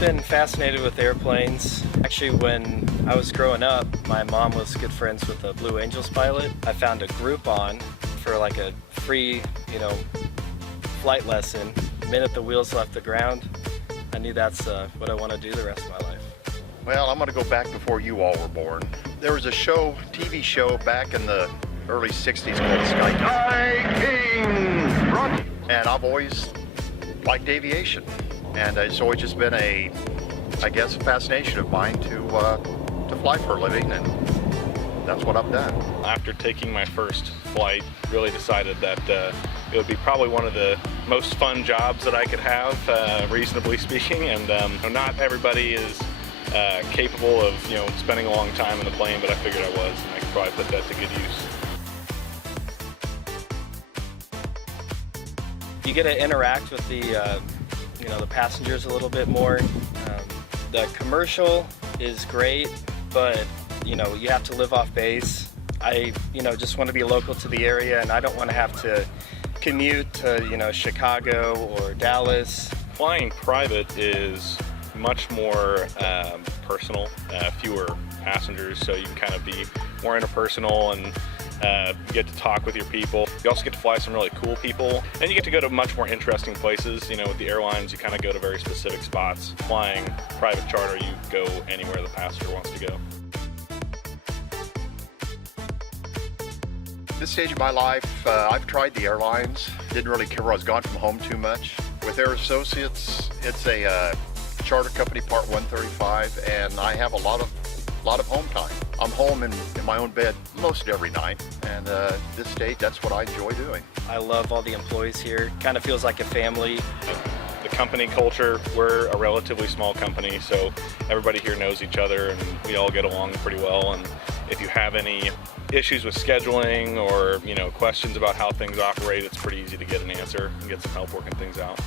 been fascinated with airplanes. Actually, when I was growing up, my mom was good friends with a Blue Angels pilot. I found a Groupon for like a free, flight lesson. The minute the wheels left the ground, I knew that's what I want to do the rest of my life. Well, I'm going to go back before you all were born. There was a show, TV show back in the early 60s called Sky King. And I've always liked aviation. And it's always just been a fascination of mine to fly for a living, and that's what I've done. After taking my first flight, really decided that it would be probably one of the most fun jobs that I could have, reasonably speaking. And not everybody is capable of spending a long time in the plane, but I figured I was, and I could probably put that to good use. You get to interact with the the passengers a little bit more. The commercial is great, but you have to live off base. I just want to be local to the area, and I don't want to have to commute to Chicago or Dallas. Flying private is much more personal, fewer passengers, so you can kind of be more interpersonal and get to talk with your people. You also get to fly some really cool people, and you get to go to much more interesting places. With the airlines, you kind of go to very specific spots. Flying private charter, you go anywhere the passenger wants to go. At this stage of my life, I've tried the airlines. Didn't really care where I was gone from home too much. With Air Associates, it's a charter company, Part 135, and I have a lot of home time. I'm home in my own bed most every night, and this stage, that's what I enjoy doing. I love all the employees here. Kind of feels like a family. The company culture, we're a relatively small company, so everybody here knows each other, and we all get along pretty well. And if you have any issues with scheduling or questions about how things operate, it's pretty easy to get an answer and get some help working things out.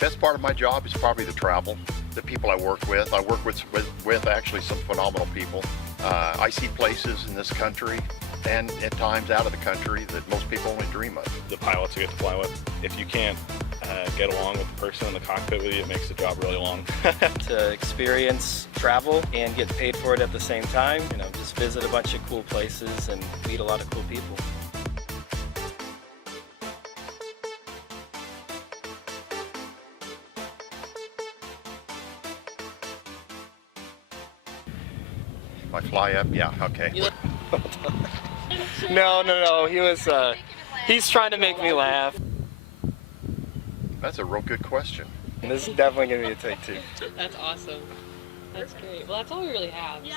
Best part of my job is probably the travel, the people I work with. I work with actually some phenomenal people. I see places in this country and at times out of the country that most people only dream of. The pilots you get to fly with, if you can't get along with the person in the cockpit with you, it makes the job really long. To experience travel and get paid for it at the same time, just visit a bunch of cool places and meet a lot of cool people. If I fly up, yeah, okay. No, he's trying to make me laugh. That's a real good question. This is definitely going to be a take two. That's awesome. That's great. Well, that's all we really have. So.